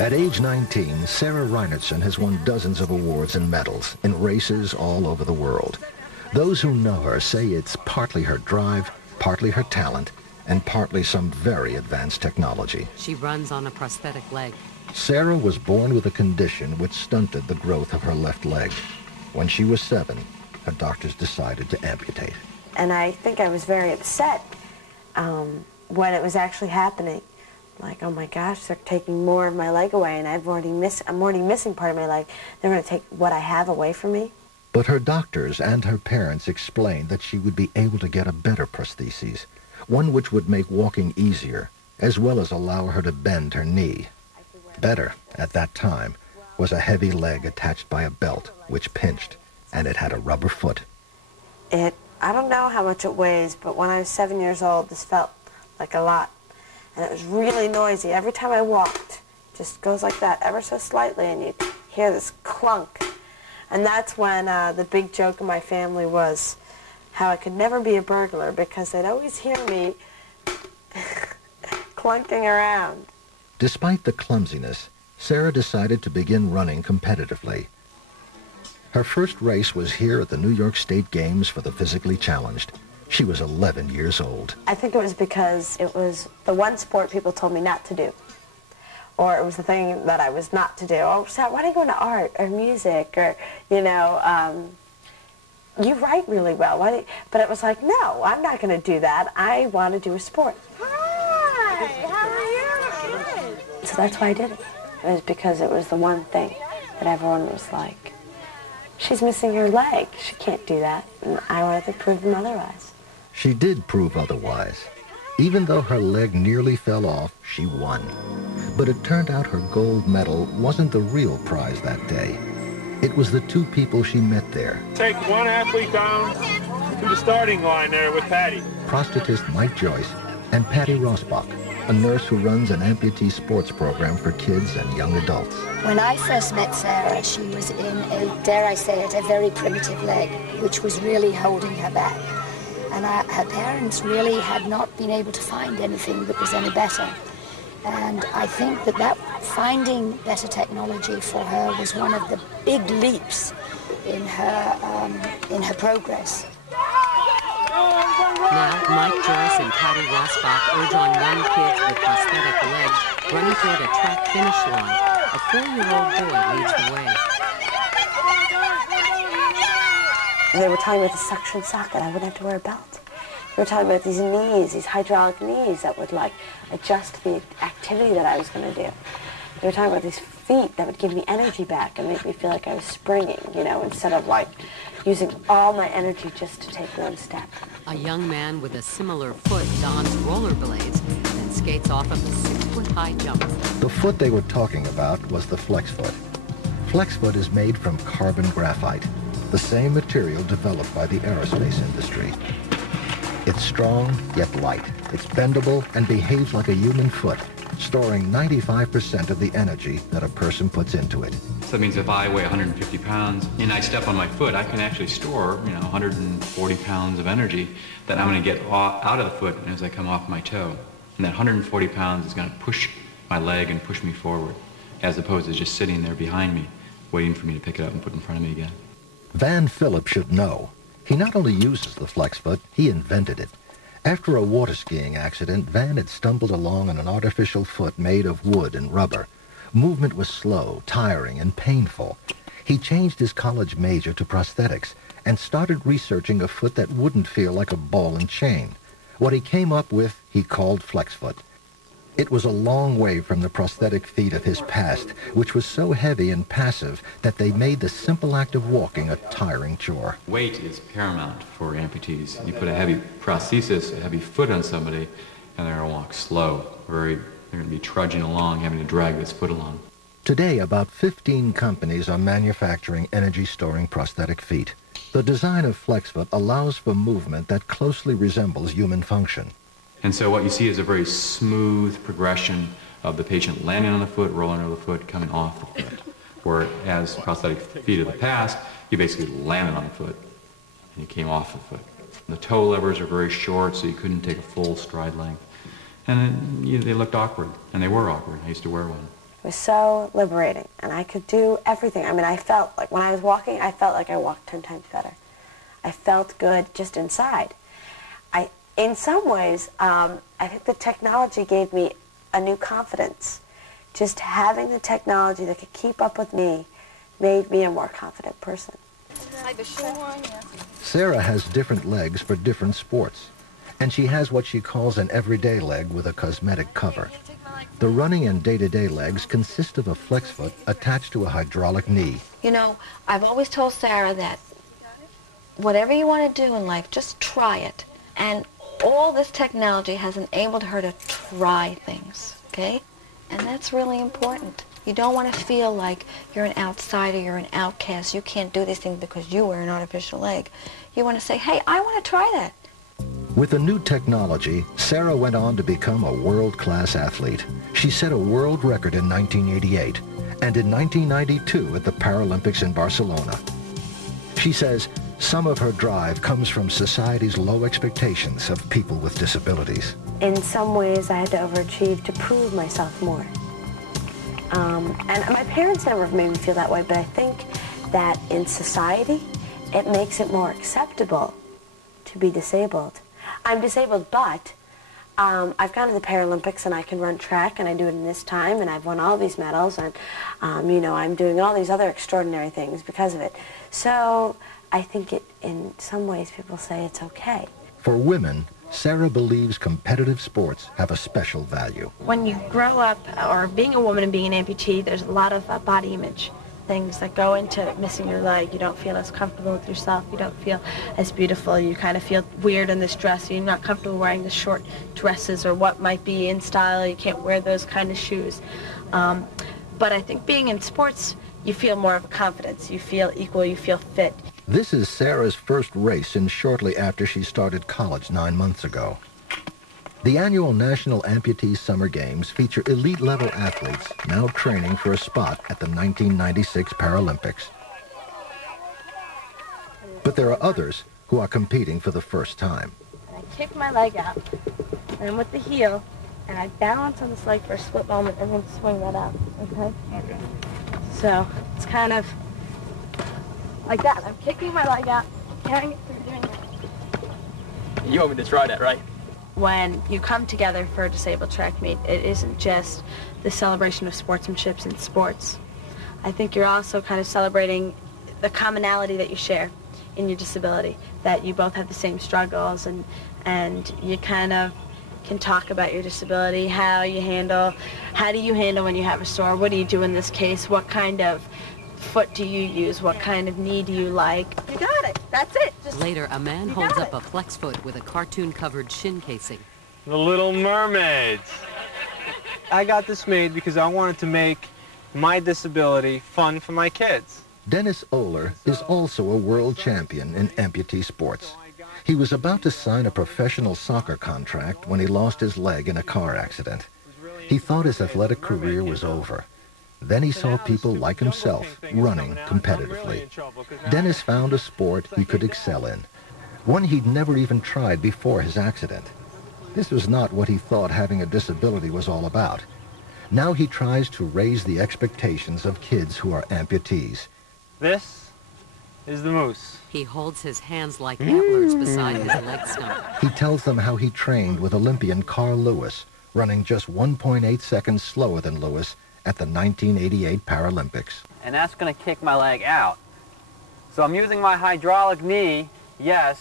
At age 19, Sarah Rhienertsen has won dozens of awards and medals in races all over the world. Those who know her say it's partly her drive, partly her talent, and partly some very advanced technology. She runs on a prosthetic leg. Sarah was born with a condition which stunted the growth of her left leg. When she was 7, her doctors decided to amputate. And I think I was very upset when it was actually happening. Like, oh my gosh, they're taking more of my leg away, and I'm already missing part of my leg. They're going to take what I have away from me. But her doctors and her parents explained that she would be able to get a better prosthesis, one which would make walking easier, as well as allow her to bend her knee. Better, at that time, was a heavy leg attached by a belt, which pinched, and it had a rubber foot. I don't know how much it weighs, but when I was 7 years old, this felt like a lot. And it was really noisy. Every time I walked, it just goes like that, ever so slightly, and you hear this clunk. And that's when the big joke in my family was how I could never be a burglar, because they'd always hear me clunking around. Despite the clumsiness, Sarah decided to begin running competitively. Her first race was here at the New York State Games for the physically challenged. She was 11 years old. I think it was because it was the one sport people told me not to do. Or it was the thing that I was not to do. Oh, why don't you go into art or music or, you know, you write really well. But it was like, no, I'm not going to do that. I want to do a sport. Hi, how are you? Good. So that's why I did it. It was because it was the one thing that everyone was like, she's missing her leg. She can't do that. And I wanted to prove them otherwise. She did prove otherwise. Even though her leg nearly fell off, she won. But it turned out her gold medal wasn't the real prize that day. It was the two people she met there. Take one athlete down to the starting line there with Patty. Prosthetist Mike Joyce and Patty Rossbach, a nurse who runs an amputee sports program for kids and young adults. When I first met Sarah, she was in a, dare I say it, a very primitive leg, which was really holding her back. And her parents really had not been able to find anything that was any better. And I think that finding better technology for her was one of the big leaps in her progress. Now, Mike Joyce and Patty Rossbach urge on young kids with prosthetic legs running toward a track finish line. A 4-year-old boy leads the way. They were talking about the suction socket. I wouldn't have to wear a belt. They were talking about these knees, these hydraulic knees that would like adjust the activity that I was going to do. They were talking about these feet that would give me energy back and make me feel like I was springing, you know, instead of like using all my energy just to take one step. A young man with a similar foot dons rollerblades and skates off of a 6-foot-high jump. The foot they were talking about was the flex foot. Flex foot is made from carbon graphite, the same material developed by the aerospace industry. It's strong, yet light. It's bendable and behaves like a human foot, storing 95% of the energy that a person puts into it. So that means if I weigh 150 pounds and I step on my foot, I can actually store, 140 pounds of energy that I'm going to get out of the foot as I come off my toe. And that 140 pounds is going to push my leg and push me forward, as opposed to just sitting there behind me, waiting for me to pick it up and put it in front of me again. Van Phillip should know. He not only uses the flex foot, he invented it. After a water skiing accident, Van had stumbled along on an artificial foot made of wood and rubber. Movement was slow, tiring, and painful. He changed his college major to prosthetics and started researching a foot that wouldn't feel like a ball and chain. What he came up with, he called FlexFoot. It was a long way from the prosthetic feet of his past, which was so heavy and passive that they made the simple act of walking a tiring chore. Weight is paramount for amputees. You put a heavy prosthesis, a heavy foot on somebody, and they're going to walk slow. They're going to be trudging along, having to drag this foot along. Today, about 15 companies are manufacturing energy-storing prosthetic feet. The design of FlexFoot allows for movement that closely resembles human function. And so what you see is a very smooth progression of the patient landing on the foot, rolling over the foot, coming off the foot. Whereas prosthetic feet of the past, you basically landed on the foot and you came off the foot. The toe levers are very short, so you couldn't take a full stride length. And they looked awkward, and they were awkward. I used to wear one. It was so liberating, and I could do everything. I mean, I felt like when I was walking, I felt like I walked 10 times better. I felt good just inside. In some ways, I think the technology gave me a new confidence. Just having the technology that could keep up with me made me a more confident person. Sarah has different legs for different sports, and she has what she calls an everyday leg with a cosmetic cover. The running and day-to-day legs consist of a flex foot attached to a hydraulic knee. You know, I've always told Sarah that whatever you want to do in life, just try it. And all this technology has enabled her to try things, okay? And that's really important. You don't want to feel like you're an outsider, you're an outcast, you can't do these things because you wear an artificial leg. You want to say, hey, I want to try that. With the new technology, Sarah went on to become a world-class athlete. She set a world record in 1988 and in 1992 at the Paralympics in Barcelona. She says some of her drive comes from society's low expectations of people with disabilities. In some ways, I had to overachieve to prove myself more. And my parents never made me feel that way, but I think that in society, it makes it more acceptable to be disabled. I'm disabled, but I've gone to the Paralympics and I can run track and I do it in this time and I've won all these medals and, you know, I'm doing all these other extraordinary things because of it. So I think in some ways people say it's okay. For women, Sarah believes competitive sports have a special value. When you grow up, or being a woman and being an amputee, there's a lot of body image things that go into missing your leg. You don't feel as comfortable with yourself. You don't feel as beautiful. You kind of feel weird in this dress. You're not comfortable wearing the short dresses or what might be in style. You can't wear those kind of shoes. But I think being in sports, you feel more of a confidence. You feel equal. You feel fit. This is Sarah's first race, and shortly after she started college 9 months ago. The annual National Amputee Summer Games feature elite-level athletes now training for a spot at the 1996 Paralympics. But there are others who are competing for the first time. And I kick my leg out, and with the heel, and I balance on this leg for a split moment, and then swing that out, okay? Okay. So it's kind of like that. I'm kicking my leg out, carrying it through doing that. You want me to try that, right? When you come together for a disabled track meet, it isn't just the celebration of sportsmanship in sports. I think you're also kind of celebrating the commonality that you share in your disability, that you both have the same struggles, and you kind of can talk about your disability, how do you handle when you have a sore, what do you do in this case, what kind of foot do you use, what kind of knee do you like. You got it, that's it. Later, a man holds up a flex foot with a cartoon-covered shin casing. The Little Mermaids. I got this made because I wanted to make my disability fun for my kids. Dennis Oehler is also a world champion in amputee sports. He was about to sign a professional soccer contract when he lost his leg in a car accident. He thought his athletic career was over. Then he saw people like himself running competitively. Dennis found a sport he could excel in, one he'd never even tried before his accident. This was not what he thought having a disability was all about. Now he tries to raise the expectations of kids who are amputees. This is the moose. He holds his hands like antlers beside his leg stump. He tells them how he trained with Olympian Carl Lewis, running just 1.8 seconds slower than Lewis at the 1988 Paralympics. And that's going to kick my leg out. So I'm using my hydraulic knee, yes,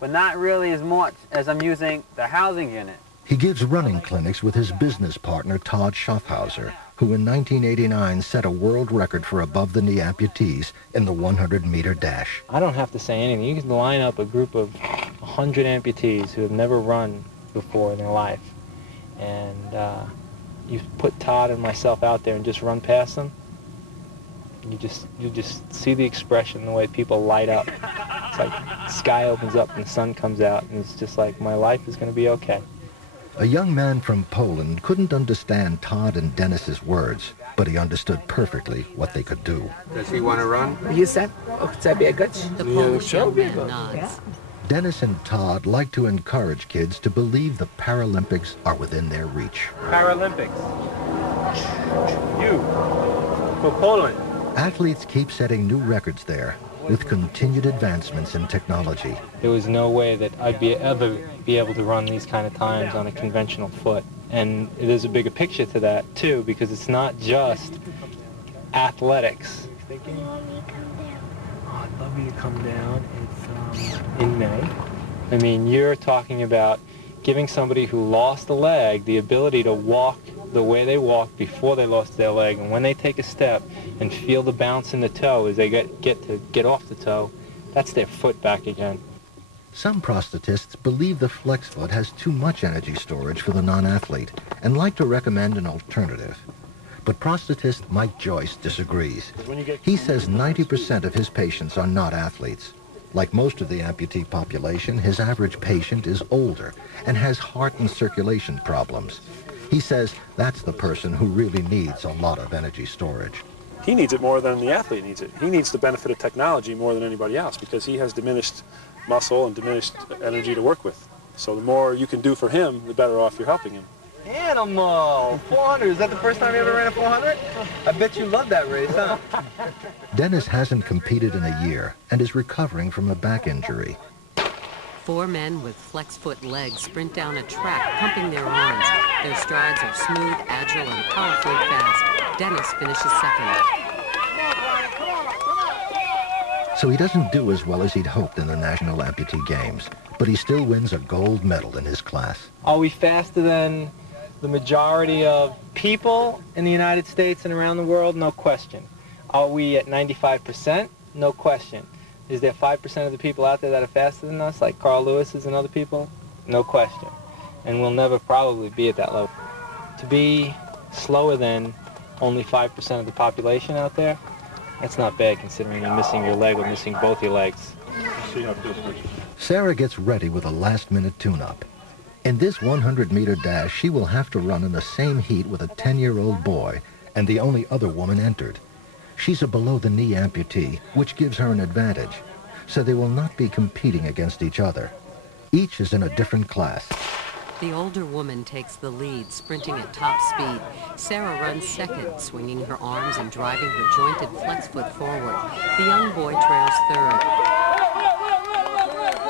but not really as much as I'm using the housing unit. He gives running clinics with his business partner Todd Schaffhauser, who in 1989 set a world record for above-the-knee amputees in the 100-meter dash. I don't have to say anything. You can line up a group of 100 amputees who have never run before in their life, and you put Todd and myself out there and just run past them, you just see the expression, the way people light up. It's like the sky opens up and the sun comes out, and it's just like, my life is going to be okay. A young man from Poland couldn't understand Todd and Dennis's words, but he understood perfectly what they could do. Does he want to run? The Polish young man nods. Dennis and Todd like to encourage kids to believe the Paralympics are within their reach. Paralympics. You. For Poland. Athletes keep setting new records there with continued advancements in technology. There was no way that I'd ever be able to run these kind of times on a conventional foot. And there's a bigger picture to that, too, because it's not just athletics. Oh, I'd love you to come down. It's in May. I mean, you're talking about giving somebody who lost a leg the ability to walk the way they walked before they lost their leg, and when they take a step and feel the bounce in the toe as they get off the toe, that's their foot back again. Some prosthetists believe the flex foot has too much energy storage for the non-athlete and like to recommend an alternative. But prosthetist Mike Joyce disagrees. He says 90% of his patients are not athletes. Like most of the amputee population, his average patient is older and has heart and circulation problems. He says that's the person who really needs a lot of energy storage. He needs it more than the athlete needs it. He needs the benefit of technology more than anybody else because he has diminished muscle and diminished energy to work with. So the more you can do for him, the better off you're helping him. Animal! 400, is that the first time you ever ran a 400? I bet you love that race, huh? Dennis hasn't competed in a year and is recovering from a back injury. 4 men with flex foot legs sprint down a track, pumping their arms. Their strides are smooth, agile, and powerfully fast. Dennis finishes second. So he doesn't do as well as he'd hoped in the National Amputee Games, but he still wins a gold medal in his class. Are we faster than the majority of people in the United States and around the world? No question. Are we at 95%? No question. Is there 5% of the people out there that are faster than us, like Carl Lewis's and other people? No question. And we'll never probably be at that level. To be slower than only 5% of the population out there, that's not bad considering you're missing your leg or missing both your legs. Sarah gets ready with a last-minute tune-up. In this 100-meter dash, she will have to run in the same heat with a 10-year-old boy and the only other woman entered. She's a below-the-knee amputee, which gives her an advantage, so they will not be competing against each other. Each is in a different class. The older woman takes the lead, sprinting at top speed. Sarah runs second, swinging her arms and driving her jointed flex foot forward. The young boy trails third.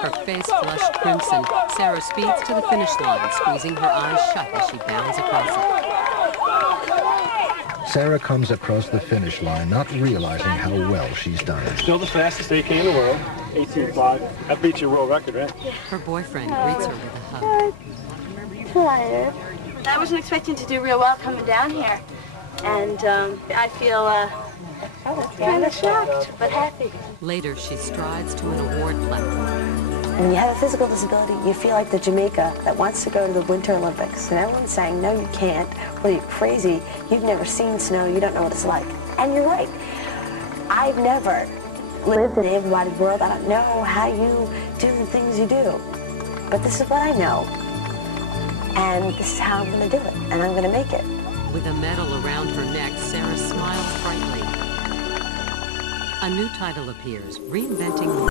Her face flushed crimson, Sarah speeds to the finish line, squeezing her eyes shut as she bounds across it. Sarah comes across the finish line, not realizing how well she's done. Still the fastest AK in the world, 18.5. That beats your world record, right? Her boyfriend greets her with a hug. Tired. I wasn't expecting to do real well coming down here, and I feel kind of shocked, but happy. Later, she strides to an award platform. When you have a physical disability, you feel like the Jamaica that wants to go to the Winter Olympics. And everyone's saying, no, you can't. Well, you're crazy. You've never seen snow. You don't know what it's like. And you're right. I've never lived in an able-bodied world. I don't know how you do the things you do. But this is what I know. And this is how I'm going to do it. And I'm going to make it. With a medal around her neck, Sarah smiles brightly. A new title appears, Reinventing the